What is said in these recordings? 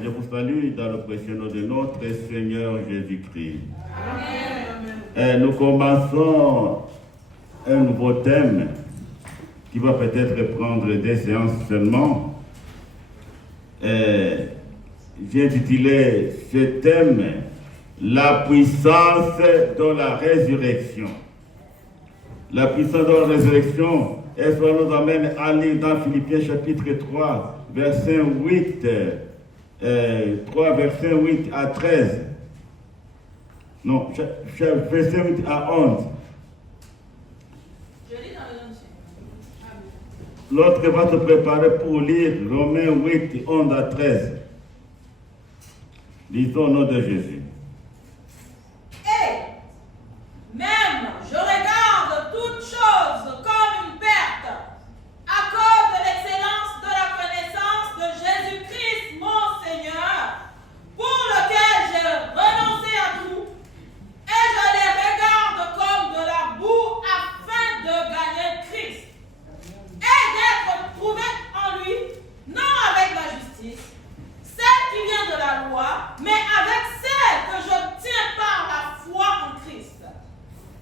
Je vous salue dans le précieux nom de notre Seigneur Jésus-Christ. Nous commençons un nouveau thème qui va peut-être prendre des séances seulement. J'ai intitulé ce thème « La puissance de la résurrection ». La puissance de la résurrection, et cela nous amène à lire dans Philippiens chapitre 3, verset 8, 3 verset 8 à 13. Non, verset 8 à 11. L'autre va se préparer pour lire Romains 8, 11 à 13. Lisons au nom de Jésus. Même, je regarde toutes choses comme une perte, à cause de l'excellence de la connaissance de Jésus-Christ, mon Seigneur, pour lequel j'ai renoncé à tout, et je les regarde comme de la boue afin de gagner Christ, et d'être trouvé en lui, non avec la justice, celle qui vient de la loi, mais avec celle que j'obtiens par la foi en Christ.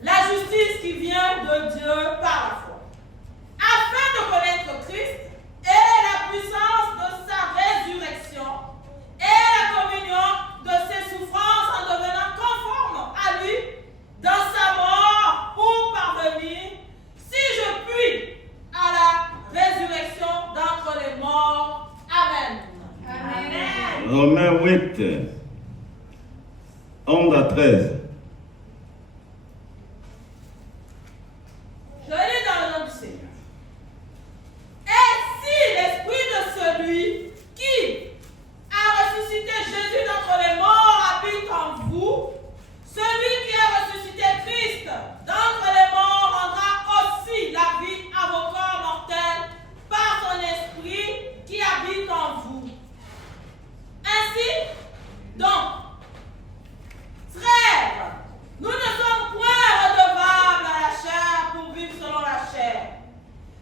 La justice qui vient de Dieu par la foi, afin de connaître Christ et la puissance de sa résurrection et la communion de ses souffrances en devenant conforme à lui dans sa mort pour parvenir, si je puis, à la résurrection d'entre les morts. Amen. Amen. Romains 8, 11 à 13. Je lis dans le nom du Seigneur. Et si l'esprit de celui qui a ressuscité Jésus d'entre les morts habite en vous, celui qui a ressuscité Christ d'entre les morts rendra aussi la vie à vos corps mortels par son esprit qui habite en vous. Ainsi, donc, frères, nous ne sommes point redevables à la chair pour vivre selon la chair.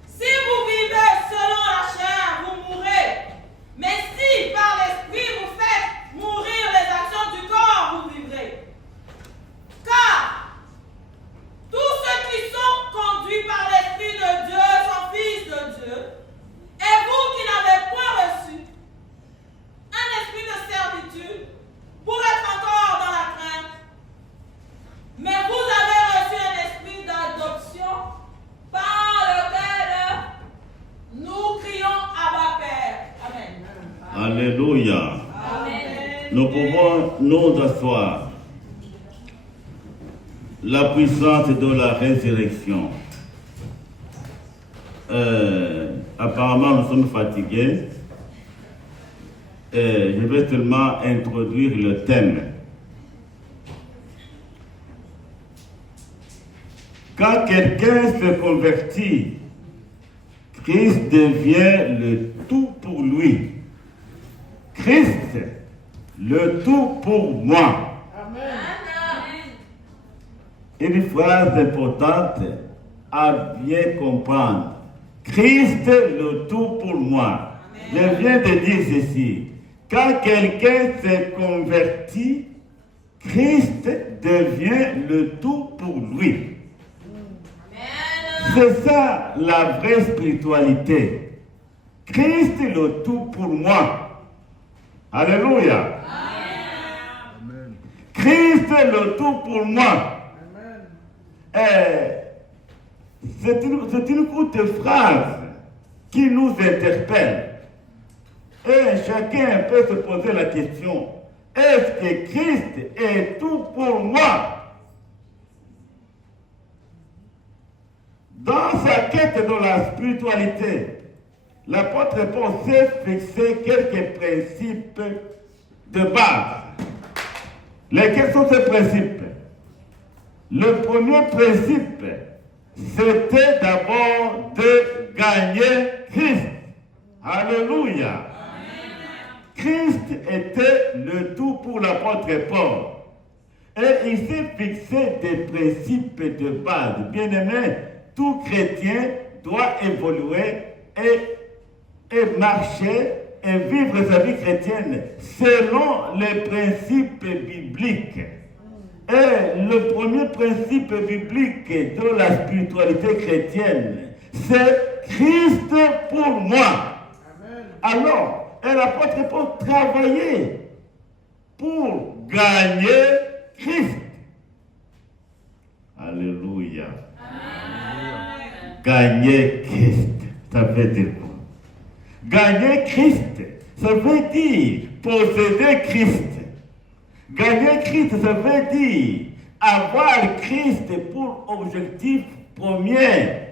Si vous vivez selon la chair, vous mourrez. Mais si par l'esprit vous faites mourir les actions du corps, vous vivrez. Car tous ceux qui sont conduits par l'esprit de Dieu sont fils de Dieu. Et vous qui n'avez point reçu un esprit de servitude pour être encore dans la crainte, mais vous avez reçu un esprit d'adoption par lequel nous crions Abba Père. Amen. Alléluia. Amen. Nous pouvons nous asseoir. La puissance de la résurrection. Apparemment, nous sommes fatigués. Je vais seulement introduire le thème. Quand quelqu'un se convertit, Christ devient le tout pour lui. Christ, le tout pour moi. Amen. Une phrase importante à bien comprendre. Christ, le tout pour moi. Je viens de dire ceci. Quand quelqu'un s'est converti, Christ devient le tout pour lui. C'est ça la vraie spiritualité. Christ est le tout pour moi. Alléluia. Amen. Christ est le tout pour moi. C'est une courte phrase qui nous interpelle. Et chacun peut se poser la question, est-ce que Christ est tout pour moi? Dans sa quête de la spiritualité, l'apôtre Paul s'est fixé quelques principes de base. Lesquels sont ces principes? Le premier principe, c'était d'abord de gagner Christ. Alléluia. Christ était le tout pour l'apôtre Paul. Et il s'est fixé des principes de base. Bien-aimé, tout chrétien doit évoluer et marcher et vivre sa vie chrétienne selon les principes bibliques. Et le premier principe biblique de la spiritualité chrétienne, c'est Christ pour moi. Amen. Alors, l'apôtre Paul travailler pour gagner Christ. Alléluia. Amen. Gagner Christ, ça veut dire quoi? Gagner Christ, ça veut dire posséder Christ. Gagner Christ, ça veut dire avoir Christ pour objectif premier.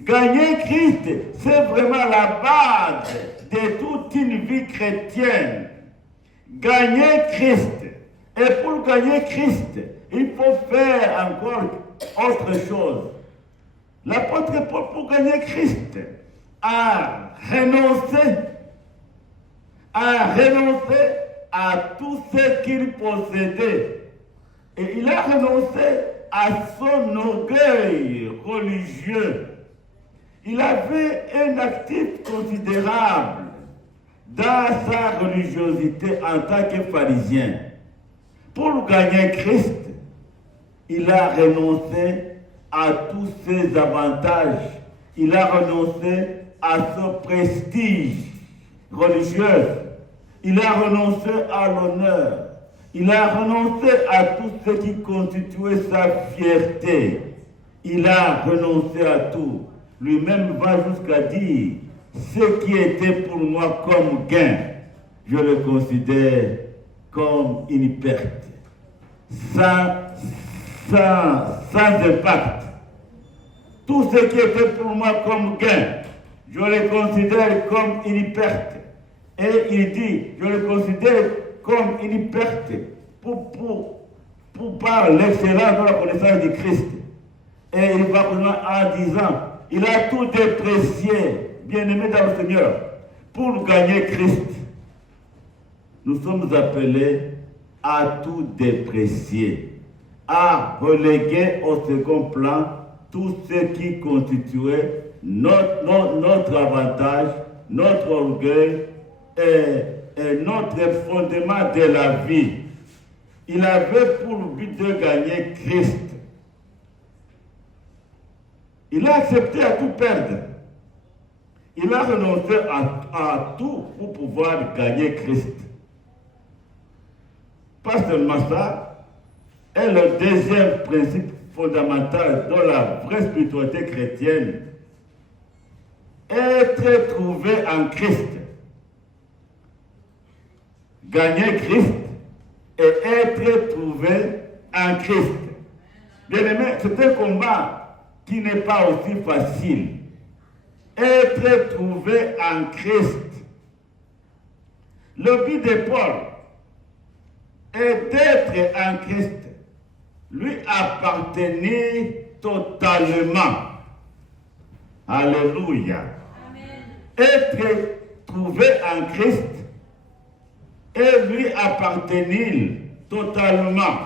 Gagner Christ, c'est vraiment la base de toute une vie chrétienne. Gagner Christ. Et pour gagner Christ, il faut faire encore autre chose. L'apôtre Paul, pour gagner Christ, a renoncé à tout ce qu'il possédait. Et il a renoncé à son orgueil religieux. Il avait un actif considérable dans sa religiosité en tant que pharisien. Pour gagner Christ, il a renoncé à tous ses avantages. Il a renoncé à son prestige religieux. Il a renoncé à l'honneur. Il a renoncé à tout ce qui constituait sa fierté. Il a renoncé à tout. Lui-même va jusqu'à dire, ce qui était pour moi comme gain, je le considère comme une perte. Sans impact. Tout ce qui était pour moi comme gain, je le considère comme une perte. Et il dit, je le considère comme une perte pour par l'excellence de la connaissance de Christ. Et il va en disant, il a tout déprécié, bien-aimé dans le Seigneur, pour gagner Christ. Nous sommes appelés à tout déprécier, à reléguer au second plan tout ce qui constituait notre avantage, notre orgueil et notre fondement de la vie. Il avait pour but de gagner Christ. Il a accepté à tout perdre. Il a renoncé à tout pour pouvoir gagner Christ. Pas seulement ça, est le deuxième principe fondamental de la vraie spiritualité chrétienne. Être trouvé en Christ. Gagner Christ et être trouvé en Christ. Bien aimé, c'est un combat qui n'est pas aussi facile. Être trouvé en Christ. Le but de Paul est d'être en Christ, lui appartenir totalement. Alléluia. Amen. Être trouvé en Christ et lui appartenir totalement.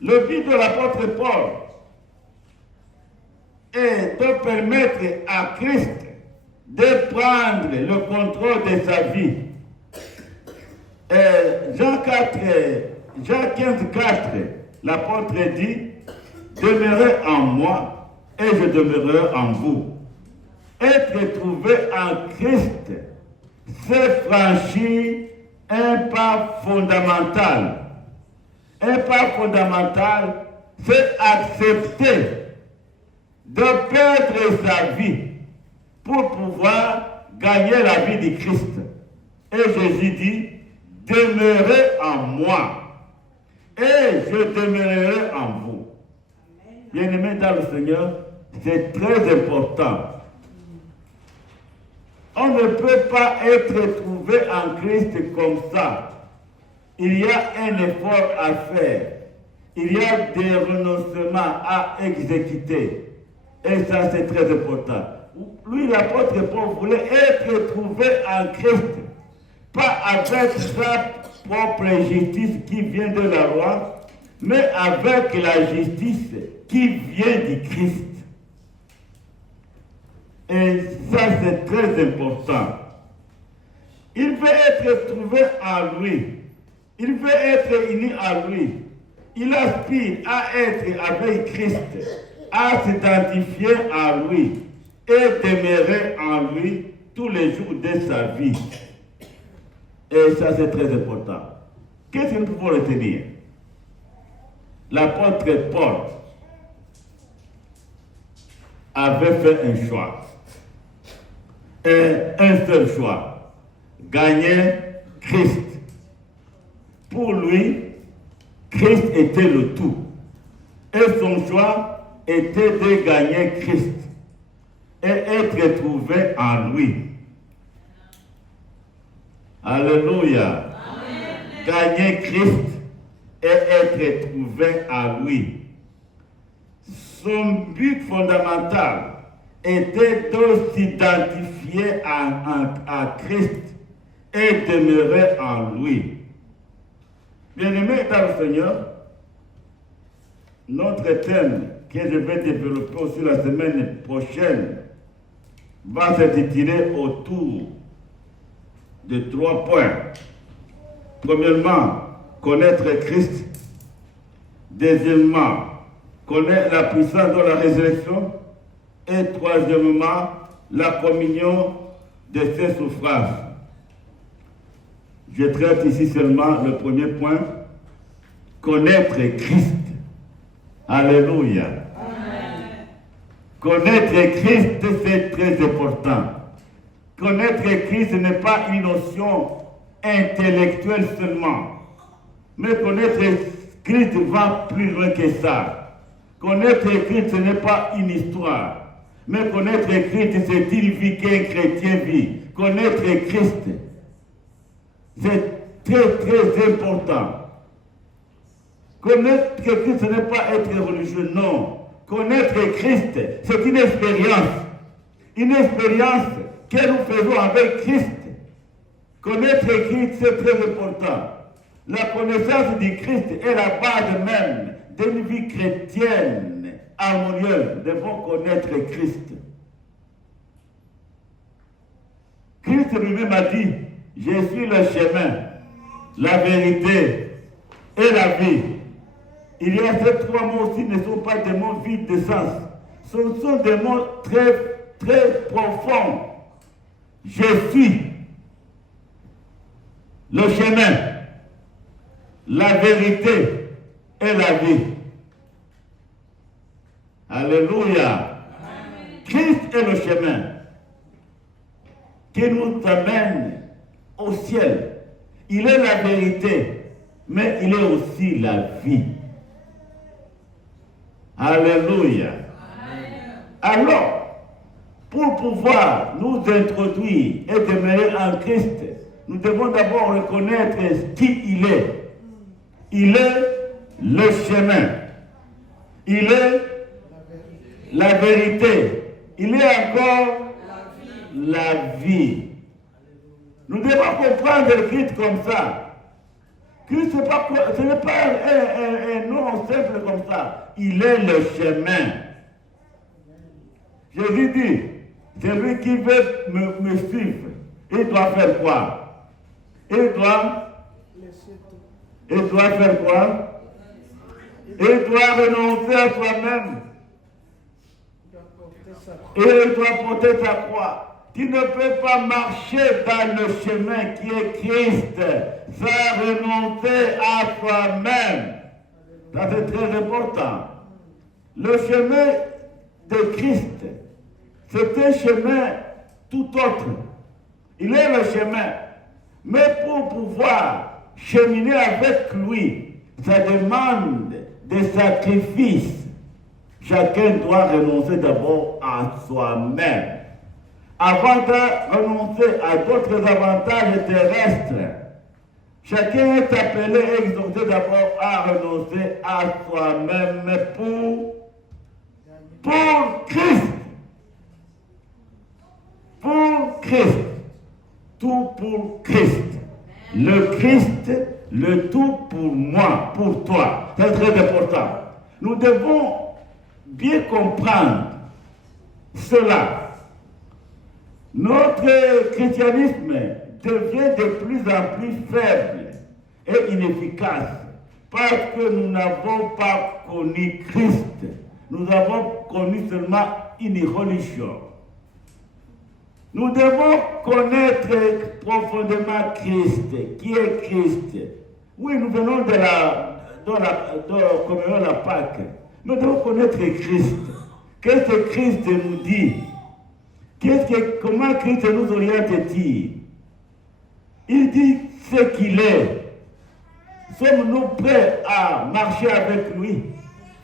Le but de l'apôtre Paul est de permettre à Christ de prendre le contrôle de sa vie. Jean 15, 4, l'apôtre dit, demeurez en moi et je demeurerai en vous. Être trouvé en Christ, c'est franchir un pas fondamental. Un pas fondamental, c'est accepter de perdre sa vie pour pouvoir gagner la vie du Christ. Et Jésus dit, demeurez en moi et je demeurerai en vous. Bien-aimés dans le Seigneur, c'est très important. On ne peut pas être trouvé en Christ comme ça. Il y a un effort à faire. Il y a des renoncements à exécuter. Et ça, c'est très important. Lui, l'apôtre Paul voulait être trouvé en Christ. Pas avec sa propre justice qui vient de la loi, mais avec la justice qui vient du Christ. Et ça, c'est très important. Il veut être trouvé en lui. Il veut être uni à lui. Il aspire à être avec Christ, à s'identifier à lui et demeurer en lui tous les jours de sa vie. Et ça, c'est très important. Qu'est-ce que nous pouvons retenir? L'apôtre Paul avait fait un choix. Un seul choix. Gagner Christ. Pour lui, Christ était le tout. Et son choix était de gagner Christ et être trouvé en lui. Alléluia. Amen. Gagner Christ et être trouvé en lui. Son but fondamental était de s'identifier à Christ et demeurer en lui. Bien-aimés dans le Seigneur, notre thème que je vais développer aussi la semaine prochaine va s'intituler autour de 3 points. Premièrement, connaître Christ. Deuxièmement, connaître la puissance de la résurrection. Et troisièmement, la communion de ses souffrances. Je traite ici seulement le premier point, connaître Christ. Alléluia. Amen. Connaître Christ, c'est très important. Connaître Christ n'est pas une notion intellectuelle seulement, mais connaître Christ va plus loin que ça. Connaître Christ, ce n'est pas une histoire, mais connaître Christ, c'est une vie qu'un chrétien vit. Connaître Christ, c'est très très important. Connaître Christ, ce n'est pas être religieux, non. Connaître Christ, c'est une expérience. Une expérience que nous faisons avec Christ. Connaître Christ, c'est très important. La connaissance du Christ est la base même d'une vie chrétienne harmonieuse. Nous devons connaître Christ. Christ lui-même a dit, je suis le chemin, la vérité et la vie. Il y a ces 3 mots aussi ne sont pas des mots vides de sens. Ce sont des mots très, très profonds. Je suis le chemin, la vérité et la vie. Alléluia. Amen. Christ est le chemin qui nous amène au ciel. Il est la vérité, mais il est aussi la vie. Alléluia. Amen. Alors, pour pouvoir nous introduire et demeurer en Christ, nous devons d'abord reconnaître qui il est. Il est le chemin. Il est la vérité. Il est encore la vie. Nous devons comprendre Christ comme ça. Christ, ce n'est pas un nom simple comme ça. Il est le chemin. Jésus dit, celui qui veut me suivre, il doit faire quoi? Il doit Il doit faire quoi? Il doit renoncer à soi-même. Et il doit porter sa croix. Tu ne peux pas marcher dans le chemin qui est Christ sans renoncer à soi-même. Ça c'est très important. Le chemin de Christ, c'est un chemin tout autre. Il est le chemin. Mais pour pouvoir cheminer avec lui, ça demande des sacrifices. Chacun doit renoncer d'abord à soi-même. Avant de renoncer à d'autres avantages terrestres, chacun est appelé et exhorté d'abord à renoncer à soi-même pour Christ. Pour Christ. Tout pour Christ. Le Christ, le tout pour moi, pour toi. C'est très important. Nous devons bien comprendre cela. Notre christianisme devient de plus en plus faible et inefficace parce que nous n'avons pas connu Christ. Nous avons connu seulement une religion. Nous devons connaître profondément Christ. Qui est Christ? Oui, nous venons de communion de la Pâque. Nous devons connaître Christ. Qu'est-ce que Christ nous dit? Comment Christ nous oriente-t-il? Il dit ce qu'il est. Sommes-nous prêts à marcher avec lui?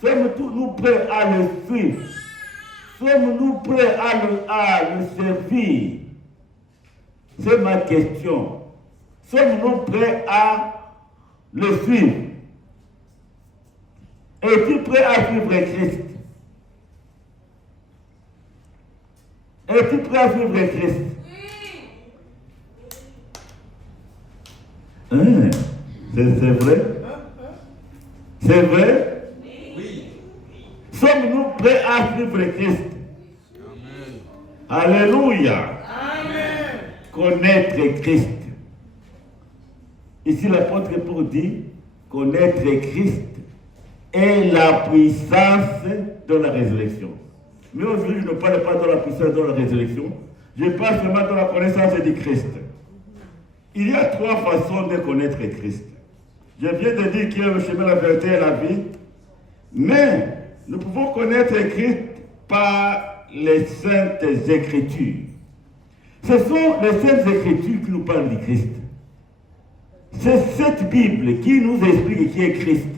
Sommes-nous prêts à le suivre? Sommes-nous prêts à le servir? C'est ma question. Sommes-nous prêts à le suivre? Es-tu prêt à suivre Christ? Es-tu prêt à suivre Christ? Hein? C'est vrai? C'est vrai? Oui. Sommes-nous prêts à suivre Christ? Amen. Alléluia. Amen. Connaître Christ. Ici l'apôtre Paul dit connaître Christ et la puissance de la résurrection. Mais aujourd'hui, je ne parle pas de la puissance de la résurrection. Je parle seulement de la connaissance du Christ. Il y a trois façons de connaître Christ. Je viens de dire qu'il est le chemin, la vérité et la vie. Mais nous pouvons connaître Christ par les saintes écritures. Ce sont les saintes écritures qui nous parlent du Christ. C'est cette Bible qui nous explique qui est Christ.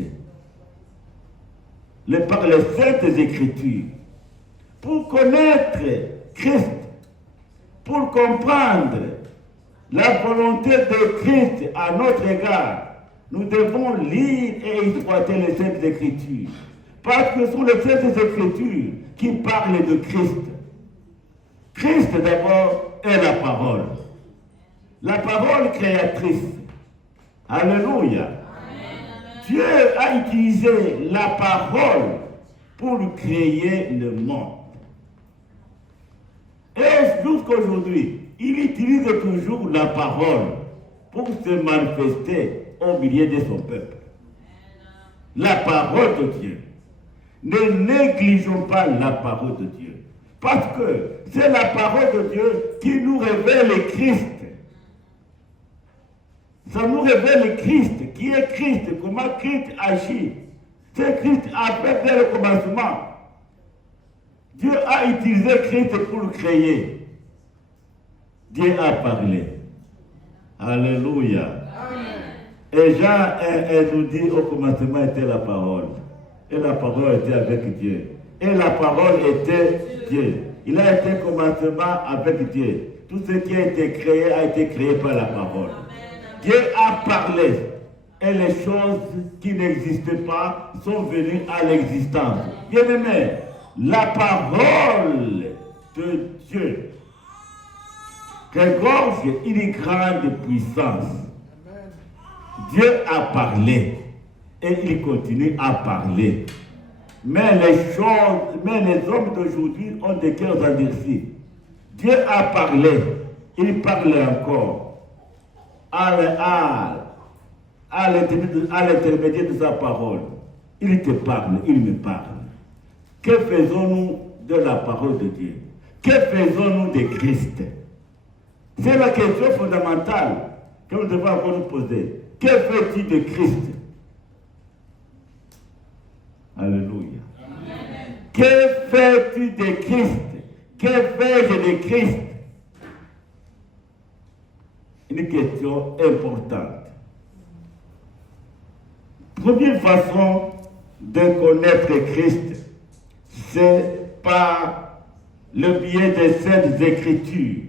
Par les saintes écritures. Pour connaître Christ, pour comprendre la volonté de Christ à notre égard, nous devons lire et exploiter les saintes écritures. Parce que ce sont les saintes écritures qui parlent de Christ. Christ d'abord est la parole. La parole créatrice. Alléluia. Dieu a utilisé la parole pour créer le monde. Et jusqu'aujourd'hui, il utilise toujours la parole pour se manifester au milieu de son peuple. La parole de Dieu. Ne négligeons pas la parole de Dieu. Parce que c'est la parole de Dieu qui nous révèle le Christ. Ça nous révèle le Christ. Qui est Christ? Comment Christ agit? C'est Christ après dès le commencement. Dieu a utilisé Christ pour le créer. Dieu a parlé. Alléluia. Amen. Et Jean nous dit au commencement était la parole. Et la parole était avec Dieu. Et la parole était Dieu. Il a été au commencement avec Dieu. Tout ce qui a été créé par la parole. Dieu a parlé. Et les choses qui n'existaient pas sont venues à l'existence. Bien-aimés, la parole de Dieu regorge une grande puissance. Dieu a parlé et il continue à parler. Mais les hommes d'aujourd'hui ont des cœurs endurcis. Dieu a parlé, il parle encore. À à l'intermédiaire de sa parole. Il te parle, il me parle. Que faisons-nous de la parole de Dieu? Que faisons-nous de Christ? C'est la question fondamentale que nous devons encore nous poser. Que fais-tu de Christ? Alléluia. Amen. Que fais-tu de Christ? Que fais-je de Christ? Une question importante. Première façon de connaître Christ, c'est par le biais des Saintes Écritures.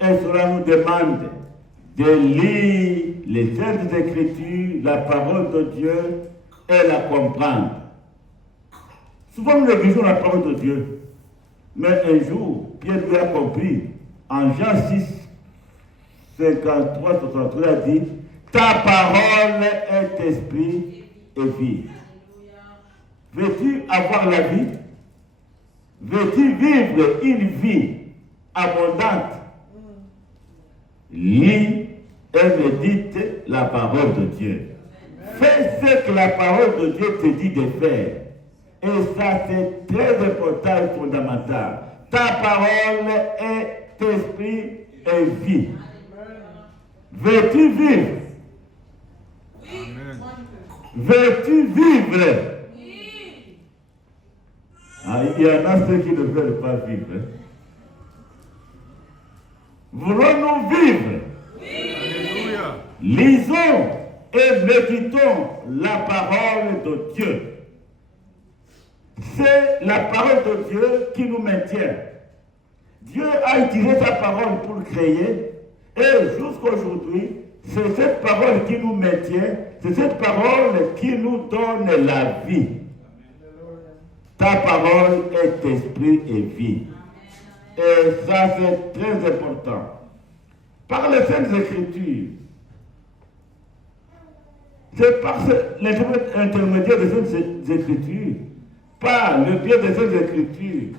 Et cela nous demande de lire les Saintes Écritures, la parole de Dieu, et la comprendre. Souvent nous négligeons la parole de Dieu. Mais un jour, Pierre lui a compris. En Jean 6, 53, 63, il a dit, ta parole est esprit et vie. Veux-tu avoir la vie? Veux-tu vivre une vie abondante? Lis et médite la parole de Dieu. Fais ce que la parole de Dieu te dit de faire. Et ça, c'est très important et fondamental. Ta parole est esprit et vie. Veux-tu vivre? Veux-tu vivre? Ah, il y en a ceux qui ne veulent pas vivre. Voulons-nous vivre? Oui. Lisons et méditons la parole de Dieu. C'est la parole de Dieu qui nous maintient. Dieu a utilisé sa parole pour créer, et jusqu'aujourd'hui, c'est cette parole qui nous maintient, c'est cette parole qui nous donne la vie. Ta parole est esprit et vie. Et ça, c'est très important. Par les Saintes Écritures, c'est par l'intermédiaire des Saintes Écritures, par le biais des Saintes Écritures,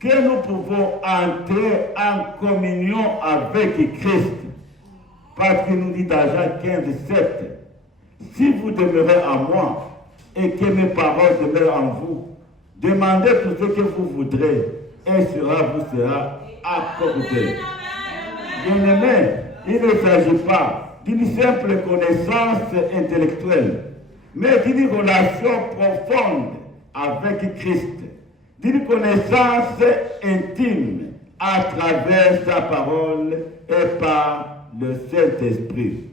que nous pouvons entrer en communion avec Christ. Parce qu'il nous dit dans Jean 15, 7, si vous demeurez en moi et que mes paroles demeurent en vous, demandez tout ce que vous voudrez et cela vous sera accordé. Bien-aimé, il ne s'agit pas d'une simple connaissance intellectuelle, mais d'une relation profonde avec Christ, d'une connaissance intime à travers sa parole et par le Saint-Esprit.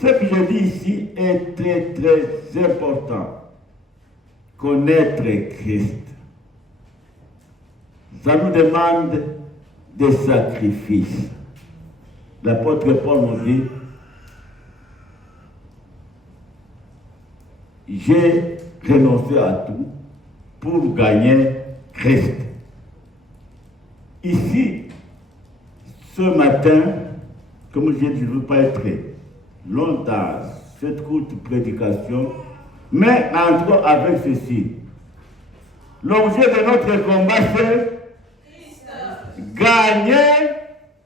Ce que je dis ici est très très important. Connaître Christ. Ça nous demande des sacrifices. L'apôtre Paul nous dit, j'ai renoncé à tout pour gagner Christ. Ici, ce matin, comme je dis, je ne veux pas être long dans cette courte prédication, mais entrons avec ceci. L'objet de notre combat, c'est gagner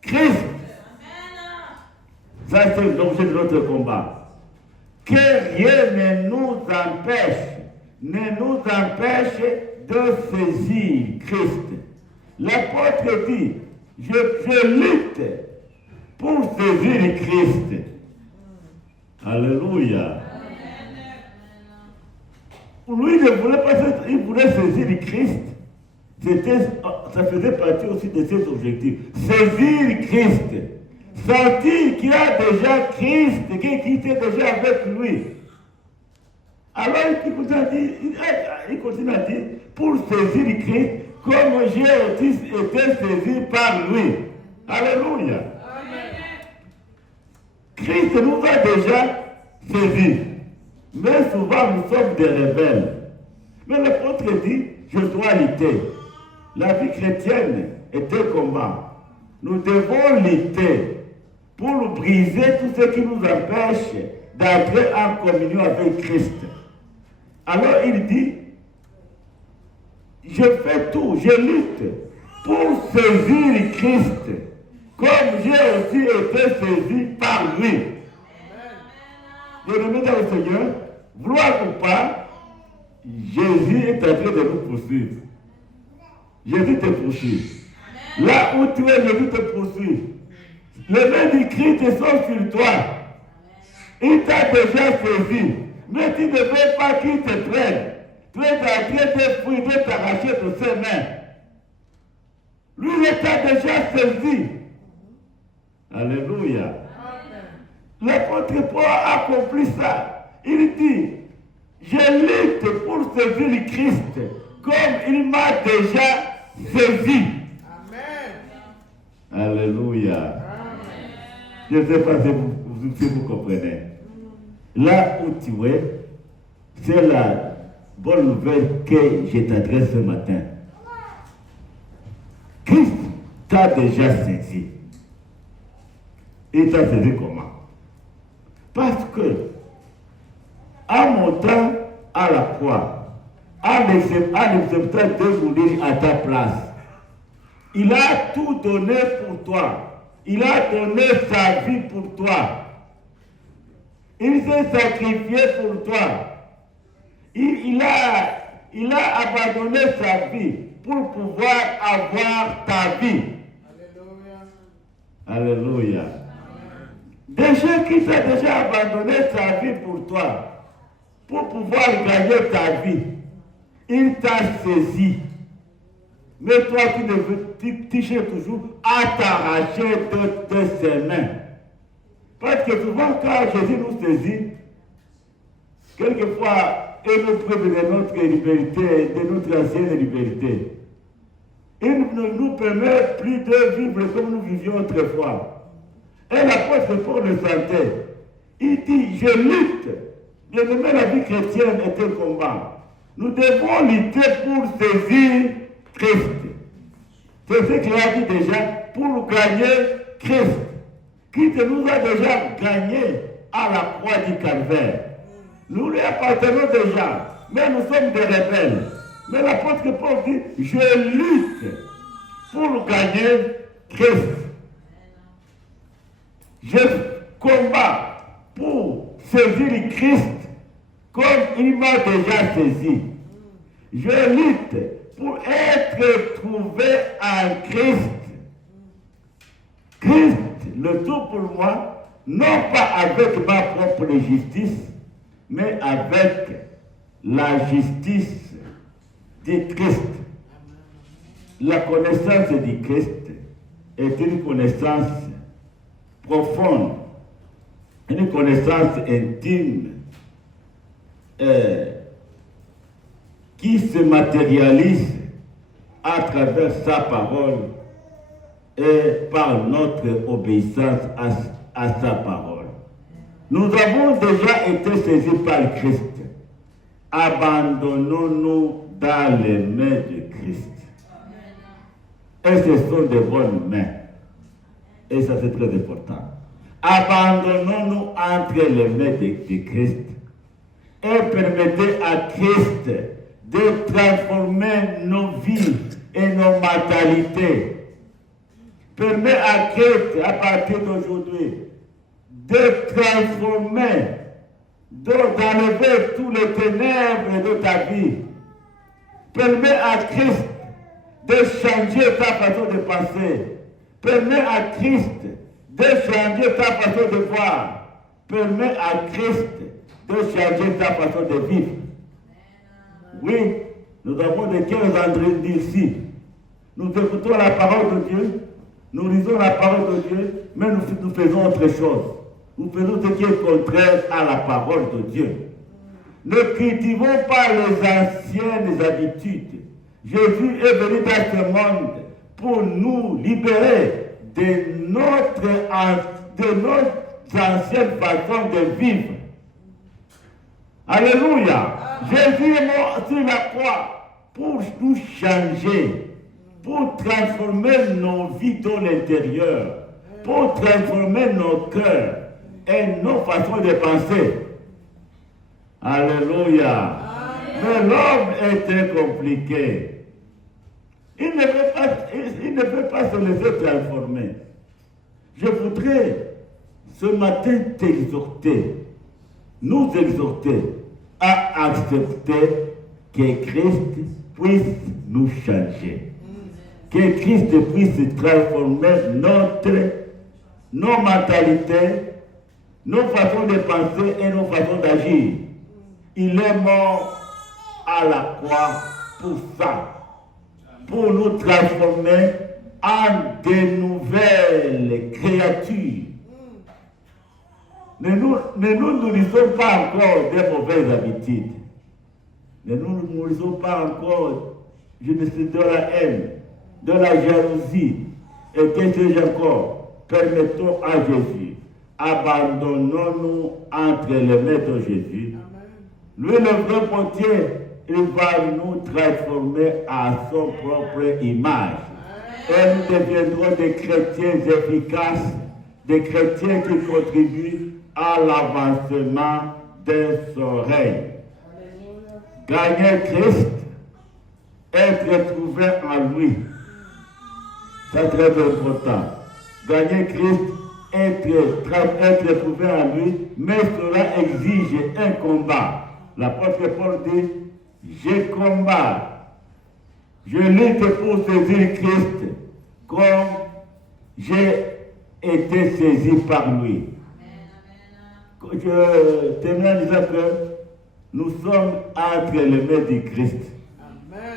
Christ. Ça, c'est l'objet de notre combat. Que rien ne nous empêche de saisir Christ. L'apôtre dit, je lutte pour saisir Christ. Alléluia. Lui ne voulait pas, il voulait saisir Christ. Ça faisait partie aussi de ses objectifs. Saisir Christ. Sentir qu'il y a déjà Christ, qui était déjà avec lui. Alors il continue à dire, pour saisir Christ, comme j'ai aussi été saisi par lui. Alléluia. Christ nous a déjà saisis. Mais souvent nous sommes des rebelles. Mais l'apôtre dit, je dois lutter. La vie chrétienne est un combat. Nous devons lutter pour briser tout ce qui nous empêche d'entrer en communion avec Christ. Alors il dit, je fais tout, je lutte pour saisir Christ, comme j'ai aussi été saisi par lui. Bien-aimés dans le Seigneur, vouloir ou pas, Jésus est en train de nous poursuivre. Jésus te poursuit. Là où tu es, Jésus te poursuit. Les mains du Christ sont sur toi. Il t'a déjà saisi. Mais tu ne veux pas qu'il te prenne. Tu es en train de fouiller, de t'arracher de ses mains. Lui, il t'a déjà saisi. Alléluia. L'apôtre Paul a accompli ça. Il dit, je lutte pour saisir le Christ comme il m'a déjà saisi. Amen. Alléluia. Amen. Je ne sais pas si vous comprenez. Là où tu es, c'est la bonne nouvelle que je t'adresse ce matin. Christ t'a déjà saisi. Il t'a saisi comment? Parce que, en montant à la croix, en acceptant de mourir à ta place, il a tout donné pour toi. Il a donné sa vie pour toi. Il s'est sacrifié pour toi. Il a abandonné sa vie pour pouvoir avoir ta vie. Alléluia. Alléluia. Déjà qu'il a déjà abandonné sa vie pour toi, pour pouvoir gagner ta vie, il t'a saisi. Mais toi, tu cherches toujours à t'arracher de ses mains. Parce que souvent, quand Jésus nous saisit, quelquefois, il nous prive de notre liberté, de notre ancienne liberté. Il ne nous permet plus de vivre comme nous vivions autrefois. Et l'apôtre Paul le sentait. Il dit, je lutte. Bien aimé, la vie chrétienne est un combat. Nous devons lutter pour saisir Christ. C'est ce qu'il a dit déjà, pour gagner Christ. Christ nous a déjà gagné à la croix du calvaire. Nous lui appartenons déjà, mais nous sommes des rebelles. Mais l'apôtre Paul dit, je lutte pour gagner Christ. Je combats pour saisir Christ comme il m'a déjà saisi. Je lutte pour être trouvé en Christ. Christ, le tout pour moi, non pas avec ma propre justice, mais avec la justice du Christ. La connaissance du Christ est une connaissance profonde, une connaissance intime qui se matérialise à travers sa parole et par notre obéissance à sa parole. Nous avons déjà été saisis par le Christ. Abandonnons-nous dans les mains de Christ. Et ce sont de bonnes mains. Et ça, c'est très important. Abandonnons-nous entre les mains de Christ et permettez à Christ de transformer nos vies et nos mentalités. Permets à Christ, à partir d'aujourd'hui, de transformer, d'enlever tous les ténèbres de ta vie. Permets à Christ de changer ta façon de penser. Permets à Christ de changer ta façon de voir. Permets à Christ de changer ta façon de vivre. Oui, nous avons des cœurs endurcis ici. Nous écoutons la parole de Dieu, nous lisons la parole de Dieu, mais nous faisons autre chose. Nous faisons ce qui est contraire à la parole de Dieu. Ne cultivons pas les anciennes habitudes. Jésus est venu dans ce monde pour nous libérer de notre ancienne façon de vivre. Alléluia. Jésus est mort sur la croix pour nous changer, pour transformer nos vies dans l'intérieur, pour transformer nos cœurs et nos façons de penser. Alléluia. Mais l'homme est très compliqué. Il ne veut pas se laisser transformer. Je voudrais ce matin t'exhorter nous exhorter à accepter que Christ puisse nous changer. Que Christ puisse transformer nos mentalités, nos façons de penser et nos façons d'agir. Il est mort à la croix pour ça, pour nous transformer en de nouvelles créatures. Ne nous nourrissons pas encore des mauvaises habitudes. Ne nous nourrissons pas encore, je ne sais, de la haine, de la jalousie. Et que sais-je encore? Permettons à Jésus, abandonnons-nous entre les mains de Jésus. Lui, le vrai portier, il va nous transformer à son propre image. Et nous deviendrons des chrétiens efficaces, des chrétiens qui contribuent à l'avancement de son règne. Gagner Christ, être trouvé en lui. C'est très important. Gagner Christ, être trouvé en lui, mais cela exige un combat. L'apôtre Paul dit, je combats, je lutte pour saisir Christ comme j'ai été saisi par lui. Je termine en disant que nous sommes entre les mains du Christ.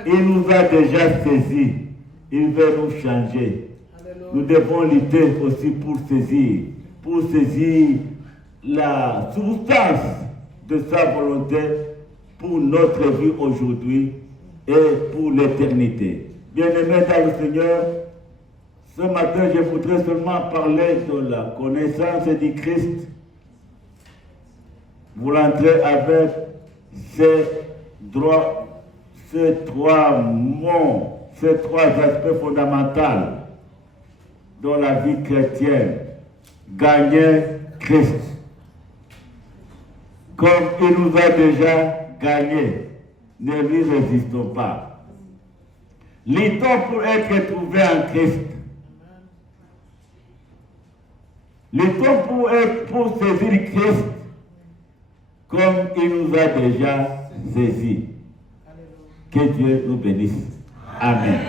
Il nous a déjà saisis. Il veut nous changer. Nous devons lutter aussi pour saisir la substance de sa volonté pour notre vie aujourd'hui et pour l'éternité. Bien-aimés dans le Seigneur, ce matin, je voudrais seulement parler de la connaissance du Christ. Vous l'entrez avec ces trois mots, ces trois aspects fondamentaux dans la vie chrétienne. Gagner Christ. Comme il nous a déjà gagné, ne lui résistons pas. Luttons pour être trouvés en Christ. Luttons pour saisir Christ comme il nous a déjà saisis. Que Dieu nous bénisse. Amen.